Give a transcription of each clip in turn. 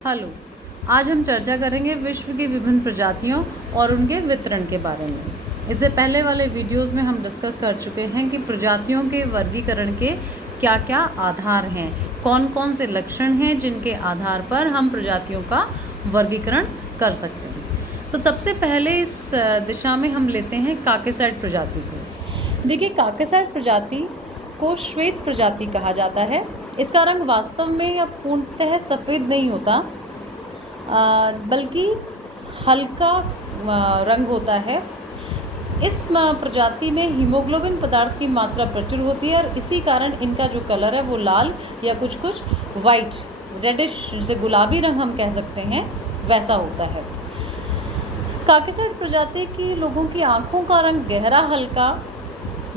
Hello. आज हम चर्चा करेंगे विश्व की विभिन्न प्रजातियों और उनके वितरण के बारे में। इससे पहले वाले वीडियोस में हम डिस्कस कर चुके हैं कि प्रजातियों के वर्गीकरण के क्या क्या आधार हैं, कौन कौन से लक्षण हैं जिनके आधार पर हम प्रजातियों का वर्गीकरण कर सकते हैं। तो सबसे पहले इस दिशा में हम लेते हैं काकेसाइड प्रजाति को। देखिए, काकेसाइड प्रजाति को श्वेत प्रजाति कहा जाता है। इसका रंग वास्तव में या पूर्णतः सफ़ेद नहीं होता, बल्कि हल्का रंग होता है। इस प्रजाति में हीमोग्लोबिन पदार्थ की मात्रा प्रचुर होती है और इसी कारण इनका जो कलर है वो लाल या कुछ वाइट, रेडिश से गुलाबी रंग हम कह सकते हैं, वैसा होता है। काकेसाइड प्रजाति की लोगों की आँखों का रंग गहरा हल्का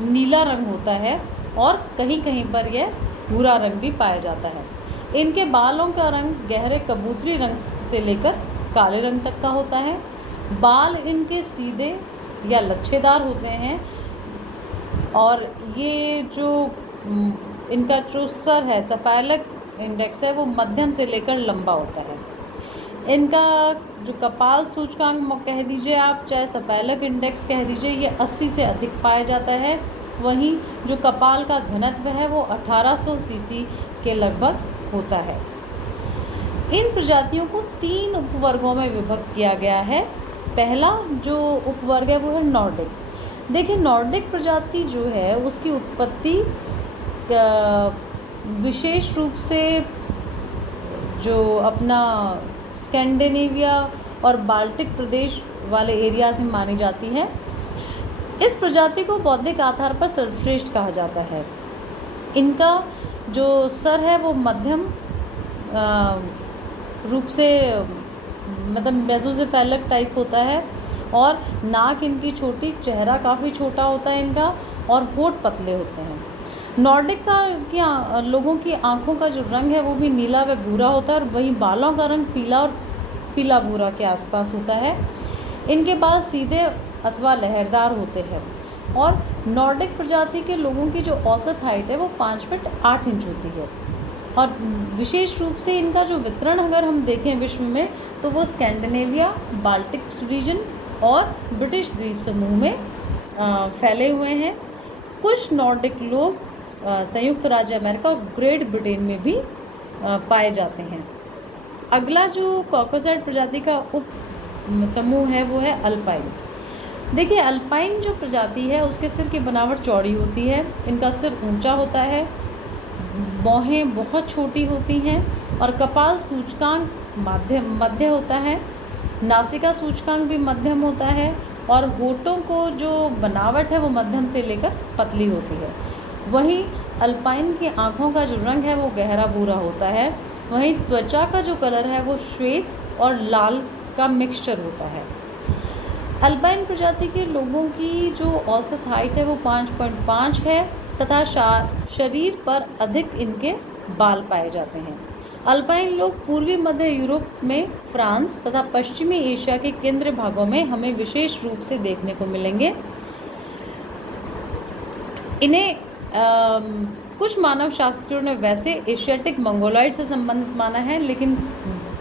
नीला रंग होता है और कहीं कहीं पर यह भूरा रंग भी पाया जाता है। इनके बालों का रंग गहरे कबूतरी रंग से लेकर काले रंग तक का होता है। बाल इनके सीधे या लच्छेदार होते हैं और ये जो इनका जो सर है, सेफालिक इंडेक्स है, वो मध्यम से लेकर लंबा होता है। इनका जो कपाल सूचकांक कह दीजिए आप, चाहे सेफालिक इंडेक्स कह दीजिए, ये 80 से अधिक पाया जाता है। वहीं जो कपाल का घनत्व है वो 1800 सीसी के लगभग होता है। इन प्रजातियों को 3 उपवर्गों में विभक्त किया गया है। पहला जो उपवर्ग है वो है नॉर्डिक। देखिए, नॉर्डिक प्रजाति जो है उसकी उत्पत्ति विशेष रूप से जो अपना स्कैंडिनेविया और बाल्टिक प्रदेश वाले एरियाज में मानी जाती है। इस प्रजाति को बौद्धिक आधार पर सर्वश्रेष्ठ कहा जाता है। इनका जो सर है वो मध्यम रूप से मतलब मेसोसेफेलिक टाइप होता है और नाक इनकी छोटी, चेहरा काफ़ी छोटा होता है इनका और होंठ पतले होते हैं। नॉर्डिक लोगों की आँखों का जो रंग है वो भी नीला व भूरा होता है और वहीं बालों का रंग पीला और पीला भूरा के आसपास होता है। इनके बाल सीधे अथवा लहरदार होते हैं और नॉर्डिक प्रजाति के लोगों की जो औसत हाइट है वो 5 फीट 8 इंच होती है। और विशेष रूप से इनका जो वितरण अगर हम देखें विश्व में, तो वो स्कैंडिनेविया, बाल्टिक रीजन और ब्रिटिश द्वीप समूह में फैले हुए हैं। कुछ नॉर्डिक लोग संयुक्त राज्य अमेरिका और ग्रेट ब्रिटेन में भी पाए जाते हैं। अगला जो काकेसाइड प्रजाति का उप समूह है वो है अल्पाइन। देखिए, अल्पाइन जो प्रजाति है उसके सिर की बनावट चौड़ी होती है। इनका सिर ऊंचा होता है, भौहें बहुत छोटी होती हैं और कपाल सूचकांक मध्य होता है। नासिका सूचकांक भी मध्यम होता है और होठों को जो बनावट है वो मध्यम से लेकर पतली होती है। वहीं अल्पाइन की आँखों का जो रंग है वो गहरा भूरा होता है। वहीं त्वचा का जो कलर है वो श्वेत और लाल का मिक्सचर होता है। अल्पाइन प्रजाति के लोगों की जो औसत हाइट है वो 5.5 है तथा शरीर पर अधिक इनके बाल पाए जाते हैं। अल्पाइन लोग पूर्वी मध्य यूरोप में, फ्रांस तथा पश्चिमी एशिया के केंद्रीय भागों में हमें विशेष रूप से देखने को मिलेंगे। इन्हें कुछ मानव शास्त्रियों ने वैसे एशियाटिक मंगोलॉइड से संबंधित माना है, लेकिन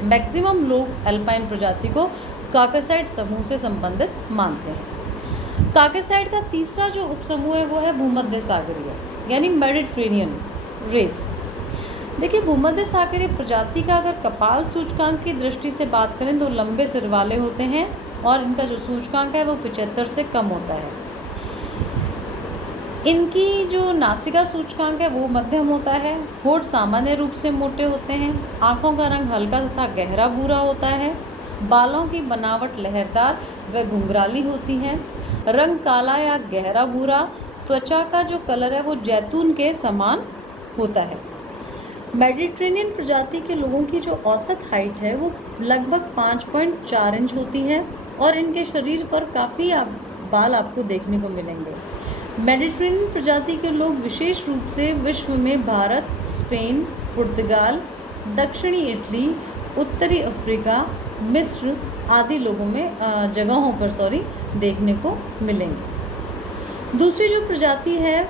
मैक्सिमम लोग अल्पाइन प्रजाति को काकेसाइड समूह से संबंधित मानते हैं। काकेसाइड का तीसरा जो उपसमूह है वो है भूमध्य सागरीय यानी मेडिटेरेनियन रेस। देखिए, भूमध्य सागरीय प्रजाति का अगर कपाल सूचकांक की दृष्टि से बात करें तो लंबे सिर वाले होते हैं और इनका जो सूचकांक है वो 75 से कम होता है। इनकी जो नासिका सूचकांक है वो मध्यम होता है। होठ सामान्य रूप से मोटे होते हैं। आँखों का रंग हल्का तथा गहरा भूरा होता है। बालों की बनावट लहरदार व घुंघराली होती है। रंग काला या गहरा भूरा। त्वचा का जो कलर है वो जैतून के समान होता है। मेडिटेरेनियन प्रजाति के लोगों की जो औसत हाइट है वो लगभग 5.4 इंच होती है और इनके शरीर पर काफ़ी बाल आपको देखने को मिलेंगे। मेडिटेरेनियन प्रजाति के लोग विशेष रूप से विश्व में भारत, स्पेन, पुर्तगाल, दक्षिणी इटली, उत्तरी अफ्रीका, मिस्र आदि जगहों पर देखने को मिलेंगे। दूसरी जो प्रजाति है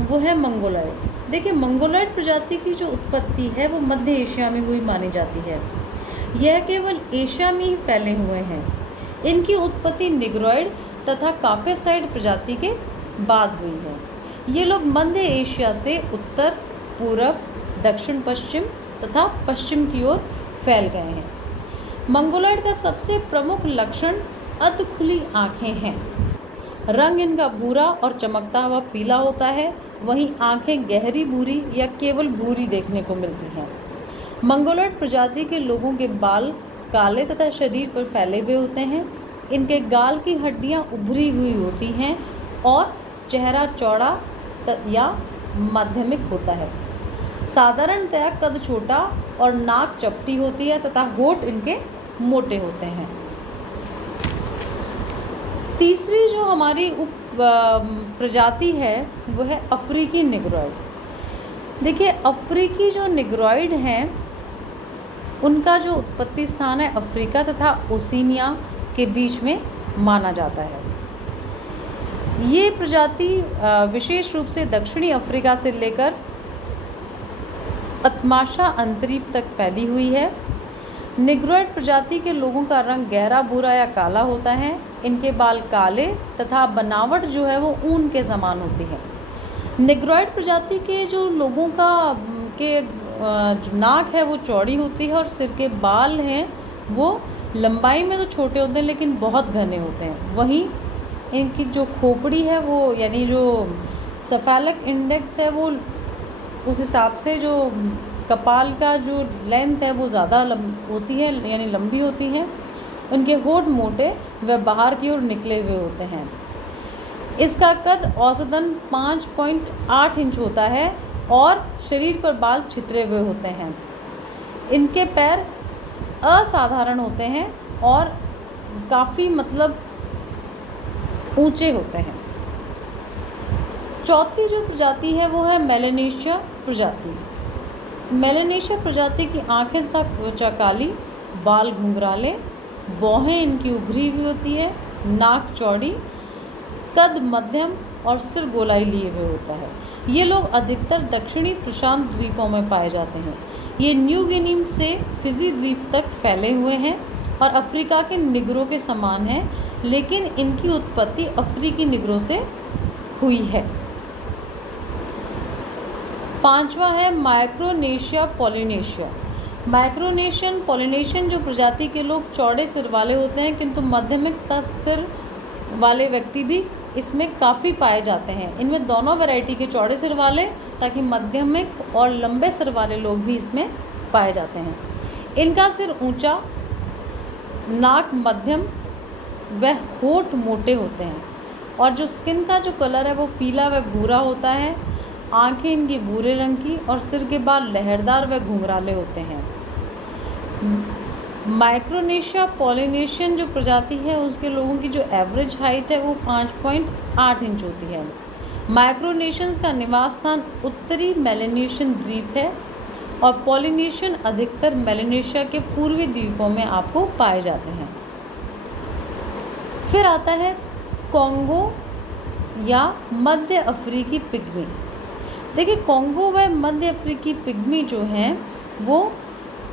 वो है मंगोलॉइड। देखिए, मंगोलॉइड प्रजाति की जो उत्पत्ति है वो मध्य एशिया में हुई मानी जाती है। यह केवल एशिया में ही फैले हुए हैं। इनकी उत्पत्ति निग्रोइड तथा कॉकेसाइड प्रजाति के बाद हुई है। ये लोग मध्य एशिया से उत्तर, पूरब, दक्षिण पश्चिम तथा पश्चिम की ओर फैल गए हैं। मंगोलॉइड का सबसे प्रमुख लक्षण अध खुली आँखें हैं। रंग इनका भूरा और चमकता हुआ पीला होता है। वहीं आँखें गहरी भूरी या केवल भूरी देखने को मिलती हैं। मंगोलॉइड प्रजाति के लोगों के बाल काले तथा शरीर पर फैले हुए होते हैं। इनके गाल की हड्डियाँ उभरी हुई होती हैं और चेहरा चौड़ा या माध्यमिक होता है। साधारणतया कद छोटा और नाक चपटी होती है तथा होठ इनके मोटे होते हैं। तीसरी जो हमारी प्रजाति है वो है अफ्रीकी निग्रोइड। देखिए, अफ्रीकी जो निग्रोइड हैं उनका जो उत्पत्ति स्थान है अफ्रीका तथा ओशिनिया के बीच में माना जाता है। ये प्रजाति विशेष रूप से दक्षिणी अफ्रीका से लेकर अतमाशा अंतरीप तक फैली हुई है। निग्रोइड प्रजाति के लोगों का रंग गहरा भूरा या काला होता है। इनके बाल काले तथा बनावट जो है वो ऊन के समान होती है। निग्रोइड प्रजाति के जो लोगों का जो नाक है वो चौड़ी होती है और सिर के बाल हैं वो लंबाई में तो छोटे होते हैं लेकिन बहुत घने होते हैं। वहीं इनकी जो खोपड़ी है वो यानी जो सेफेलिक इंडेक्स है वो उस हिसाब से जो कपाल का जो लेंथ है वो ज़्यादा होती है यानी लंबी होती है। उनके होठ मोटे व बाहर की ओर निकले हुए होते हैं। इसका कद औसतन 5.8 इंच होता है और शरीर पर बाल छितरे हुए होते हैं। इनके पैर असाधारण होते हैं और काफ़ी ऊंचे होते हैं। चौथी जो प्रजाति है वो है मेलानेशिया प्रजाति। मेलानेशिया प्रजाति की आंखें तथा त्वचा काली, बाल घुंघराले, भौहें इनकी उभरी हुई होती है, नाक चौड़ी, कद मध्यम और सिर गोलाई लिए हुए होता है। ये लोग अधिकतर दक्षिणी प्रशांत द्वीपों में पाए जाते हैं। ये न्यू गिनी से फिजी द्वीप तक फैले हुए हैं और अफ्रीका के निग्रो के समान हैं, लेकिन इनकी उत्पत्ति अफ्रीकी निग्रो से हुई है। पांचवा है माइक्रोनेशिया पॉलिनेशिया। माइक्रोनेशियन पॉलिनेशियन जो प्रजाति के लोग चौड़े सिर वाले होते हैं, किंतु मध्यमिक सिर वाले व्यक्ति भी इसमें काफ़ी पाए जाते हैं। इनमें दोनों वैरायटी के चौड़े सिर वाले ताकि मध्यमिक और लंबे सिर वाले लोग भी इसमें पाए जाते हैं। इनका सिर ऊंचा, नाक मध्यम व होठ मोटे होते हैं और जो स्किन का जो कलर है वो पीला व भूरा होता है। आंखें इनकी भूरे रंग की और सिर के बाल लहरदार व घुंघराले होते हैं। माइक्रोनेशिया पॉलिनेशियन जो प्रजाति है उसके लोगों की जो एवरेज हाइट है वो 5.8 इंच होती है। माइक्रोनेशियंस का निवास स्थान उत्तरी मेलानेशियन द्वीप है और पॉलिनेशियन अधिकतर मेलानेशिया के पूर्वी द्वीपों में आपको पाए जाते हैं। फिर आता है कॉन्गो या मध्य अफ्रीकी पिग्मी। देखिए, कॉन्गो व मध्य अफ्रीकी पिग्मी जो हैं वो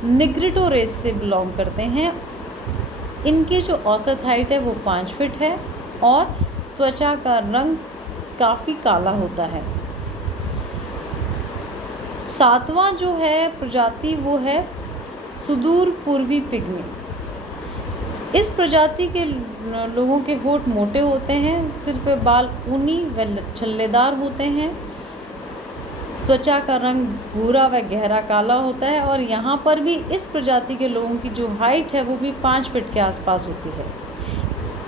निग्रिटो रेस से बिलोंग करते हैं। इनकी जो औसत हाइट है वो 5 फीट है और त्वचा का रंग काफ़ी काला होता है। सातवां जो है प्रजाति वो है सुदूर पूर्वी पिग्मी। इस प्रजाति के लोगों के होठ मोटे होते हैं, सिर पे बाल ऊनी व छल्लेदार होते हैं, त्वचा का रंग भूरा व गहरा काला होता है और यहाँ पर भी इस प्रजाति के लोगों की जो हाइट है वो भी 5 फीट के आसपास होती है।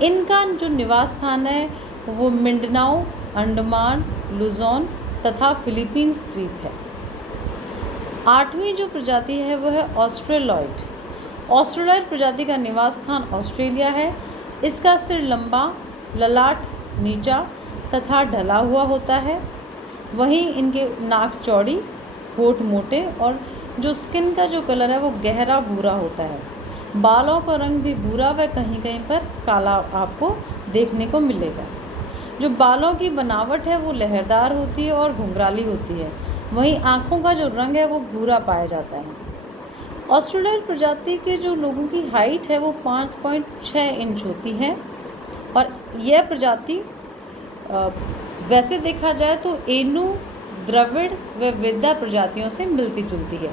इनका जो निवास स्थान है वो मिंडनाओ, अंडमान, लुजोन तथा फिलीपींस द्वीप है। आठवीं जो प्रजाति है वो है ऑस्ट्रेलॉइड। ऑस्ट्रेलॉइड प्रजाति का निवास स्थान ऑस्ट्रेलिया है। इसका सिर लंबा, ललाट नीचा तथा ढला हुआ होता है। वहीं इनके नाक चौड़ी, होठ मोटे और जो स्किन का जो कलर है वो गहरा भूरा होता है। बालों का रंग भी भूरा व कहीं कहीं पर काला आपको देखने को मिलेगा। जो बालों की बनावट है वो लहरदार होती है और घुंघराली होती है। वहीं आँखों का जो रंग है वो भूरा पाया जाता है। ऑस्ट्रेलियन प्रजाति के जो लोगों की हाइट है वो 5.6 इंच होती है और यह प्रजाति वैसे देखा जाए तो एनु, द्रविड़ व विद्या प्रजातियों से मिलती जुलती है।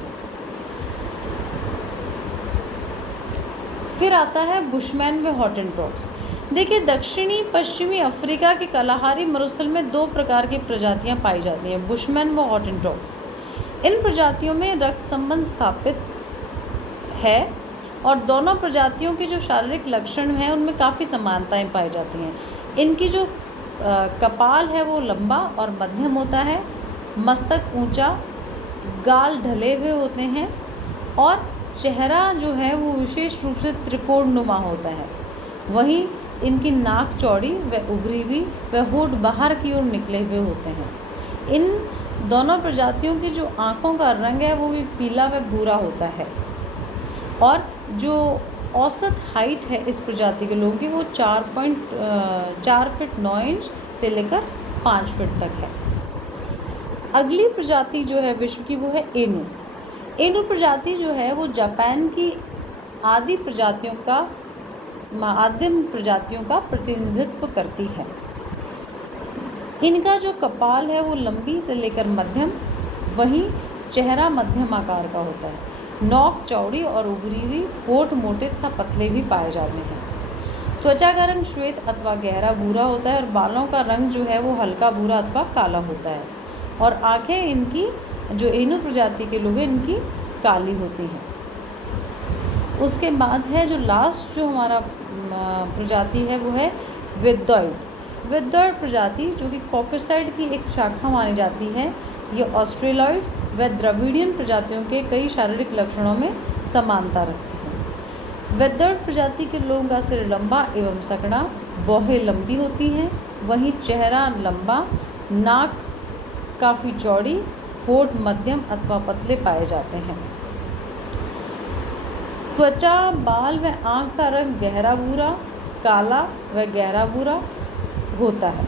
फिर आता है बुशमैन व हॉटेनटॉप्स। देखिए, दक्षिणी पश्चिमी अफ्रीका के कलाहारी मरुस्थल में 2 प्रकार की प्रजातियां पाई जाती हैं, बुशमैन व हॉटेनटॉप्स। इन प्रजातियों में रक्त संबंध स्थापित है और दोनों प्रजातियों के जो शारीरिक लक्षण हैं उनमें काफ़ी समानताएं पाई जाती हैं। इनकी जो कपाल है वो लंबा और मध्यम होता है, मस्तक ऊंचा, गाल ढले हुए होते हैं और चेहरा जो है वो विशेष रूप से त्रिकोणनुमा होता है। वहीं इनकी नाक चौड़ी व उभरी हुई व होंठ बाहर की ओर निकले हुए होते हैं। इन दोनों प्रजातियों की जो आँखों का रंग है वो भी पीला व भूरा होता है और जो औसत हाइट है इस प्रजाति के लोगों की वो 4 फीट 9 इंच से लेकर 5 फीट तक है। अगली प्रजाति जो है विश्व की वो है एनु। एनु प्रजाति जो है वो जापान की आदिम प्रजातियों का प्रतिनिधित्व करती है। इनका जो कपाल है वो लंबी से लेकर मध्यम, वहीं चेहरा मध्यम आकार का होता है। नोक चौड़ी और उभरी हुई, होंठ मोटे तथा पतले भी पाए जाते हैं। त्वचा का रंग श्वेत अथवा गहरा भूरा होता है और बालों का रंग जो है वो हल्का भूरा अथवा काला होता है और आँखें इनकी जो एनु प्रजाति के लोग हैं इनकी काली होती हैं। उसके बाद है जो लास्ट जो हमारा प्रजाति है वो है विद्योइड। विद्योइड प्रजाति जो कि कॉकसाइड की एक शाखा मानी जाती है, ये ऑस्ट्रेलॉइड व द्रविडियन प्रजातियों के कई शारीरिक लक्षणों में समानता रखती है। विद्योइड प्रजाति के लोगों का सिर लंबा एवं सकड़ा, भौहें लंबी होती हैं, वहीं चेहरा लंबा, नाक काफ़ी चौड़ी, होंठ मध्यम अथवा पतले पाए जाते हैं। त्वचा, बाल व आँख का रंग गहरा भूरा, काला व गहरा भूरा होता है।